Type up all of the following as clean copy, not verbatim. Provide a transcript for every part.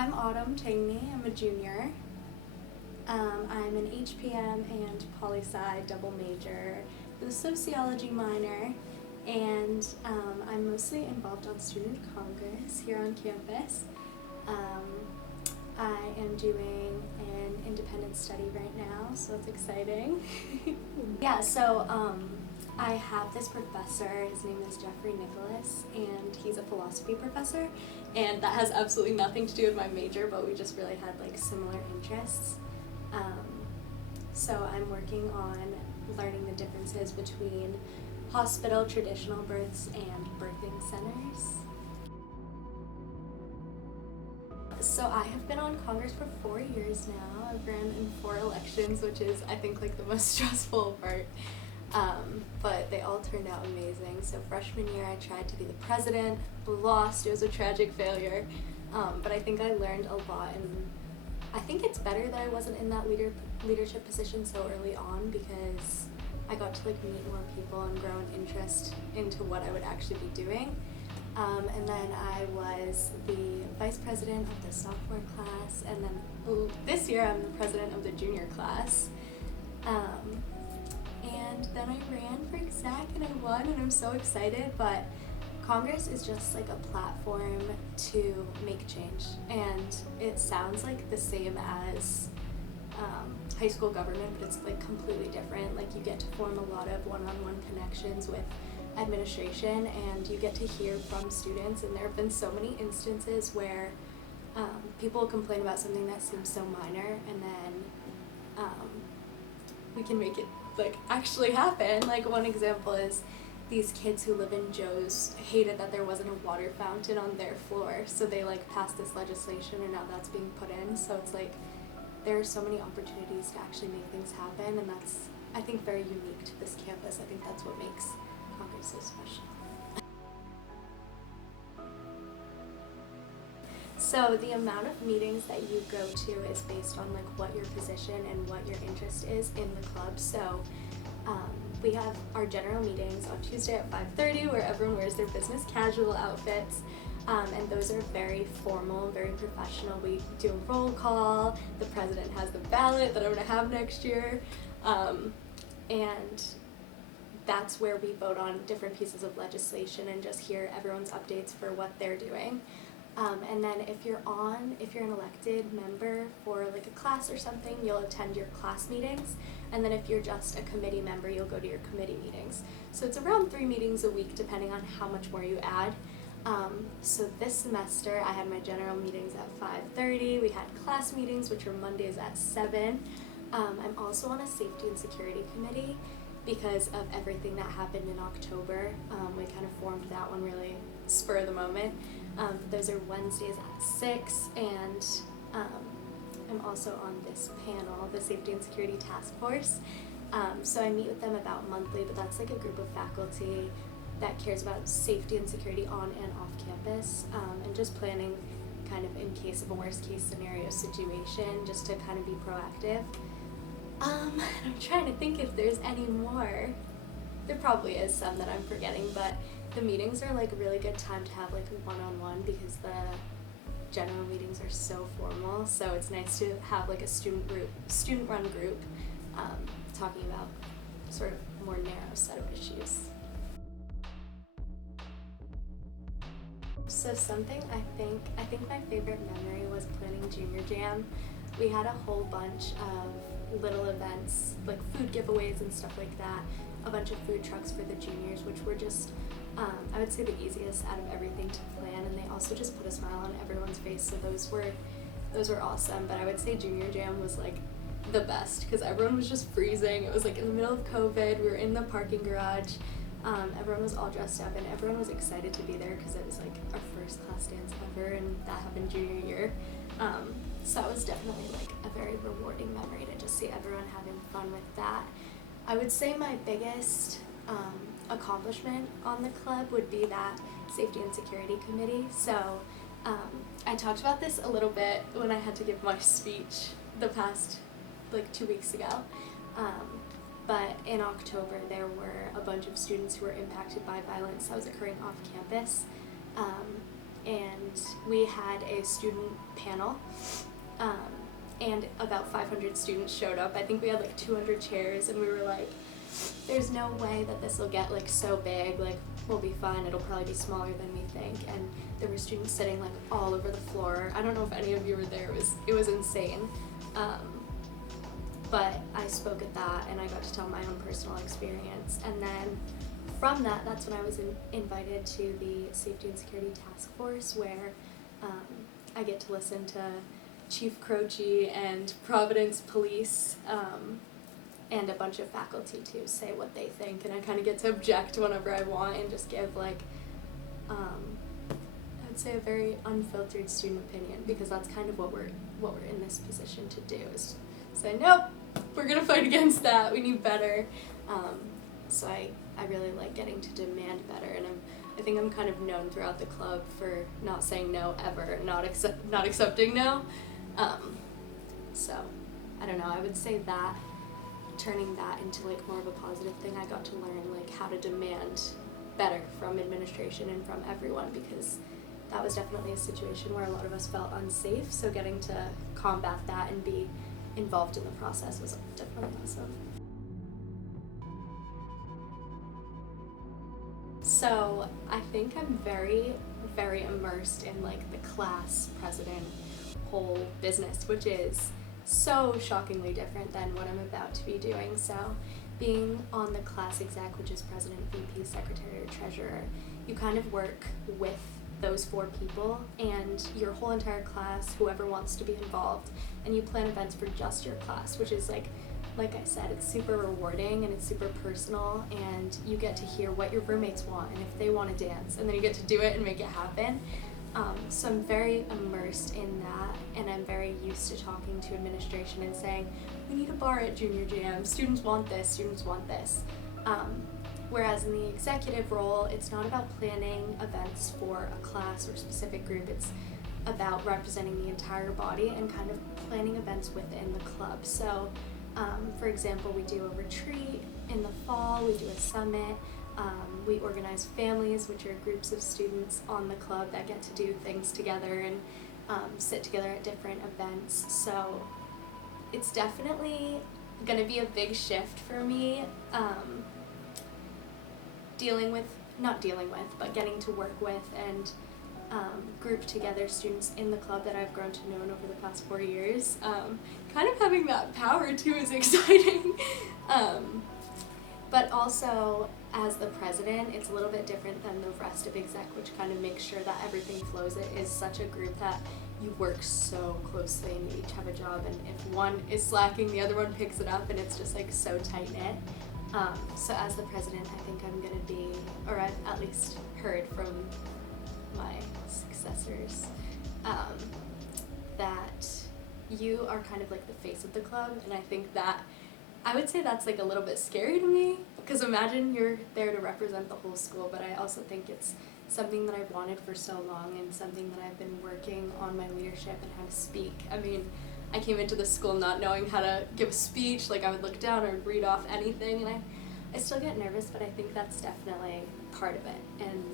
I'm Autumn Tangney. I'm a junior. I'm an HPM and poli-sci double major with a sociology minor, and I'm mostly involved on student congress here on campus. I am doing an independent study right now, so it's exciting. I have this professor, his name is Jeffrey Nicholas, and he's a philosophy professor, and that has absolutely nothing to do with my major, but we just really had like similar interests. So I'm working on learning the differences between hospital traditional births and birthing centers. So I have been on Congress for 4 years now. I've ran in 4 elections, which is, I think, like the most stressful part. But they all turned out amazing. So freshman year I tried to be the president, lost, it was a tragic failure. But I think I learned a lot, and I think it's better that I wasn't in that leadership position so early on, because I got to like meet more people and grow an interest into what I would actually be doing. And then I was the vice president of the sophomore class, and then this year I'm the president of the junior class. And then I ran for exec and I won, and I'm so excited. But Congress is just like a platform to make change, and it sounds like the same as high school government, but it's like completely different. Like you get to form a lot of one-on-one connections with administration, and you get to hear from students, and there have been so many instances where people complain about something that seems so minor, and then we can make it like actually happen. Like one example is these kids who live in Joe's hated that there wasn't a water fountain on their floor, so they like passed this legislation, and now that's being put in. So it's like there are so many opportunities to actually make things happen, and that's, I think, very unique to this campus. I think that's what makes Congress so special. So the amount of meetings that you go to is based on like what your position and what your interest is in the club. So we have our general meetings on Tuesday at 5:30 where everyone wears their business casual outfits. And those are very formal, very professional. We do a roll call, the president has the ballot that I'm gonna have next year, and that's where we vote on different pieces of legislation and just hear everyone's updates for what they're doing. And then if you're an elected member for like a class or something, you'll attend your class meetings. And then if you're just a committee member, you'll go to your committee meetings. So it's around 3 meetings a week, depending on how much more you add. So this semester I had my general meetings at 5:30. We had class meetings, which were Mondays at 7. I'm also on a safety and security committee because of everything that happened in October. We kind of formed that one really spur of the moment. Those are Wednesdays at 6, and I'm also on this panel, the Safety and Security Task Force. So I meet with them about monthly, but that's like a group of faculty that cares about safety and security on and off campus, and just planning kind of in case of a worst case scenario situation, just to kind of be proactive. I'm trying to think if there's any more. There probably is some that I'm forgetting, but the meetings are like a really good time to have like one-on-one, because the general meetings are so formal, so it's nice to have like a student-run group, talking about sort of more narrow set of issues. So something I think my favorite memory was planning Junior Jam. We had a whole bunch of little events, like food giveaways and stuff like that, a bunch of food trucks for the juniors, which were just, I would say, the easiest out of everything to plan, and they also just put a smile on everyone's face, so those were awesome. But I would say Junior Jam was like the best, because everyone was just freezing. It was like in the middle of COVID, we were in the parking garage. Everyone was all dressed up, and everyone was excited to be there because it was like our first class dance ever, and that happened junior year. So it was definitely like a very rewarding memory to just see everyone having fun with that. I would say my biggest accomplishment on the club would be that safety and security committee. So I talked about this a little bit when I had to give my speech the past like 2 weeks ago. But in October, there were a bunch of students who were impacted by violence that was occurring off campus. and we had a student panel, and about 500 students showed up. I think we had like 200 chairs, and we were like, there's no way that this will get like so big, like we'll be fine, it'll probably be smaller than we think. And there were students sitting like all over the floor. I don't know if any of you were there, it was insane. But I spoke at that, and I got to tell my own personal experience. And then from that, that's when I was invited to the Safety and Security Task Force, where I get to listen to Chief Croce and Providence Police, and a bunch of faculty too, say what they think, and I kind of get to object whenever I want and just give like, I'd say a very unfiltered student opinion, because that's kind of what we're in this position to do, is say, nope, we're gonna fight against that, we need better. So I really like getting to demand better, and I think I'm kind of known throughout the club for not saying no ever, not accepting no. So I don't know, I would say that turning that into like more of a positive thing, I got to learn like how to demand better from administration and from everyone, because that was definitely a situation where a lot of us felt unsafe, so getting to combat that and be involved in the process was definitely awesome. So I think I'm very, very immersed in like the class president whole business, which is so shockingly different than what I'm about to be doing. So being on the class exec, which is president, VP, secretary, or treasurer, you kind of work with those 4 people and your whole entire class, whoever wants to be involved, and you plan events for just your class, which is like I said, it's super rewarding and it's super personal, and you get to hear what your roommates want and if they want to dance, and then you get to do it and make it happen. So I'm very immersed in that, and I'm very used to talking to administration and saying, we need a bar at Junior Jam, students want this. Whereas in the executive role, it's not about planning events for a class or specific group, it's about representing the entire body and kind of planning events within the club. So, for example, we do a retreat in the fall, we do a summit, we organize families, which are groups of students on the club that get to do things together and sit together at different events. So it's definitely going to be a big shift for me, getting to work with and group together students in the club that I've grown to know over the past 4 years. Kind of having that power too is exciting. But also, as the president, it's a little bit different than the rest of exec, which kind of makes sure that everything flows. It is such a group that you work so closely and you each have a job, and if one is slacking, the other one picks it up, and it's just like so tight-knit. So as the president, I think I'm going to be, or I've at least heard from my successors, that you are kind of like the face of the club, and I think that I would say that's like a little bit scary to me, because imagine you're there to represent the whole school, but I also think it's something that I've wanted for so long and something that I've been working on my leadership and how to speak. I mean, I came into the school not knowing how to give a speech, like I would look down or read off anything, and I still get nervous, but I think that's definitely part of it, and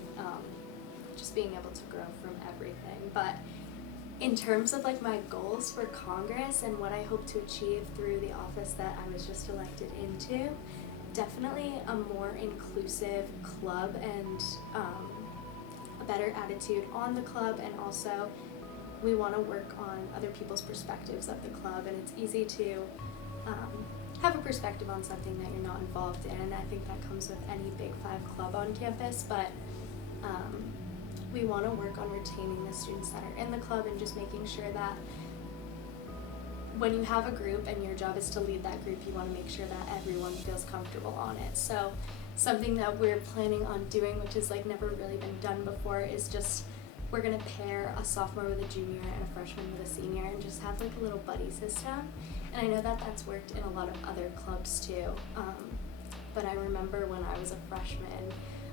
just being able to grow from everything. But in terms of like my goals for Congress and what I hope to achieve through the office that I was just elected into, definitely a more inclusive club and a better attitude on the club, and also we want to work on other people's perspectives of the club, and it's easy to have a perspective on something that you're not involved in, and I think that comes with any Big 5 club on campus, but we want to work on retaining the students that are in the club and just making sure that when you have a group and your job is to lead that group, you want to make sure that everyone feels comfortable on it. So something that we're planning on doing, which has like never really been done before, is just we're going to pair a sophomore with a junior and a freshman with a senior and just have like a little buddy system. And I know that that's worked in a lot of other clubs too. But I remember when I was a freshman,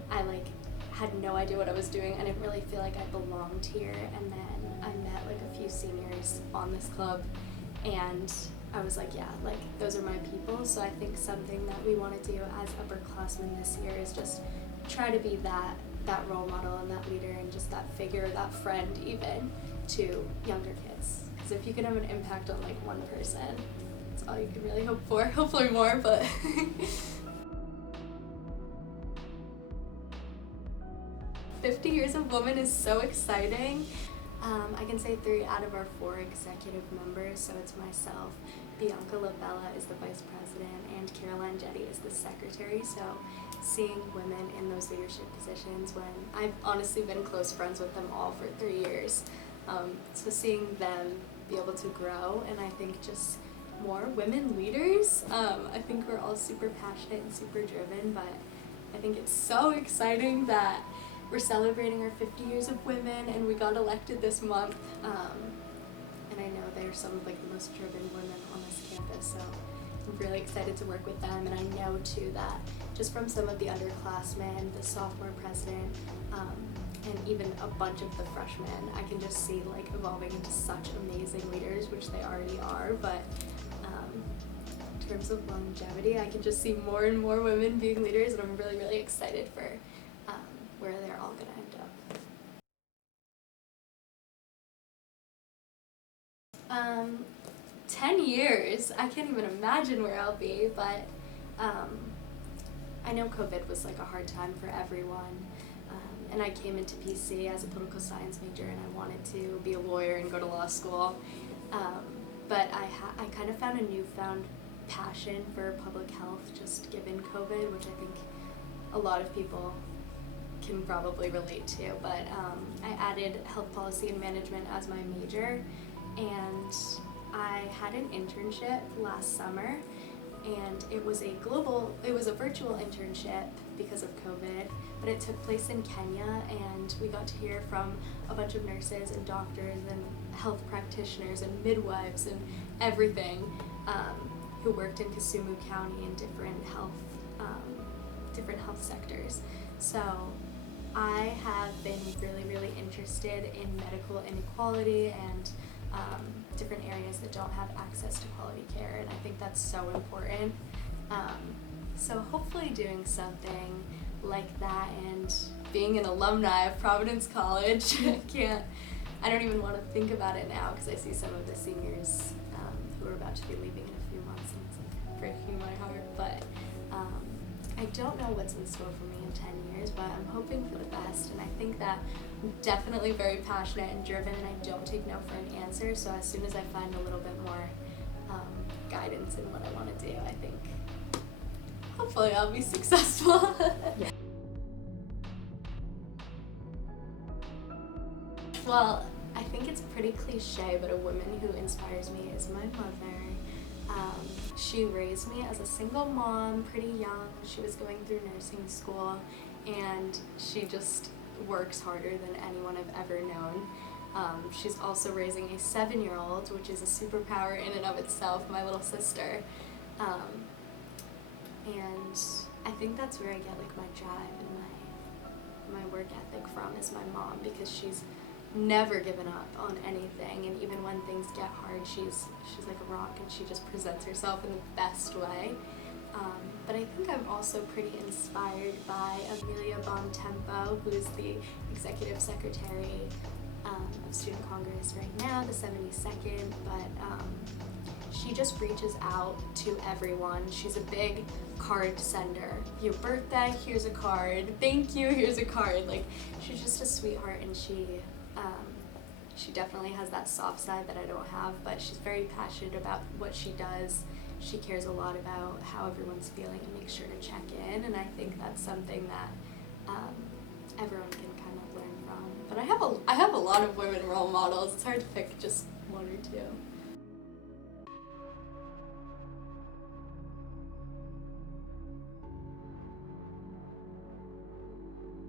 I like had no idea what I was doing. I didn't really feel like I belonged here, and then I met like a few seniors on this club, and I was like, yeah, like those are my people. So I think something that we want to do as upperclassmen this year is just try to be that that role model and that leader and just that figure, that friend even, to younger kids. Because if you can have an impact on like one person, that's all you can really hope for. Hopefully more, but 50 years of women is so exciting. I can say 3 out of our 4 executive members, so it's myself, Bianca Lavella is the vice president, and Caroline Jetty is the secretary. So seeing women in those leadership positions when I've honestly been close friends with them all for 3 years. So seeing them be able to grow, and I think just more women leaders. I think we're all super passionate and super driven, but I think it's so exciting that we're celebrating our 50 years of women, and we got elected this month. And I know they're some of like the most driven women on this campus, so I'm really excited to work with them. And I know too that just from some of the underclassmen, the sophomore president, and even a bunch of the freshmen, I can just see like evolving into such amazing leaders, which they already are, but in terms of longevity, I can just see more and more women being leaders, and I'm really, really excited for where they're all gonna end up. 10 years, I can't even imagine where I'll be, but I know COVID was like a hard time for everyone. And I came into PC as a political science major, and I wanted to be a lawyer and go to law school. But I kind of found a newfound passion for public health just given COVID, which I think a lot of people can probably relate to. But I added health policy and management as my major, and I had an internship last summer, and it was a virtual internship because of COVID, but it took place in Kenya, and we got to hear from a bunch of nurses and doctors and health practitioners and midwives and everything who worked in Kisumu County in different health sectors. So I have been really, really interested in medical inequality and different areas that don't have access to quality care, and I think that's so important. So hopefully doing something like that, and being an alumni of Providence College, I don't even want to think about it now because I see some of the seniors who are about to be leaving in a few months, and it's like breaking my heart. But I don't know what's in store for me in 10 years, but I'm hoping for the best, and I think that I'm definitely very passionate and driven, and I don't take no for an answer. So as soon as I find a little bit more guidance in what I want to do, I think hopefully I'll be successful. Yeah. Well, I think it's pretty cliche, but a woman who inspires me is my mother. She raised me as a single mom, pretty young. She was going through nursing school, and she just works harder than anyone I've ever known. She's also raising a 7-year-old, which is a superpower in and of itself, my little sister. And I think that's where I get like my drive and my work ethic from, is my mom, because she's never given up on anything, and even when things get hard, she's like a rock, and she just presents herself in the best way. But I think I'm also pretty inspired by Amelia Bontempo, who is the executive secretary of Student Congress right now, the 72nd, but she just reaches out to everyone. She's a big card sender. Your birthday, here's a card. Thank you, here's a card. Like, she's just a sweetheart, and she definitely has that soft side that I don't have, but she's very passionate about what she does. She cares a lot about how everyone's feeling and makes sure to check in, and I think that's something that everyone can kind of learn from. But I have a lot of women role models. It's hard to pick just one or two.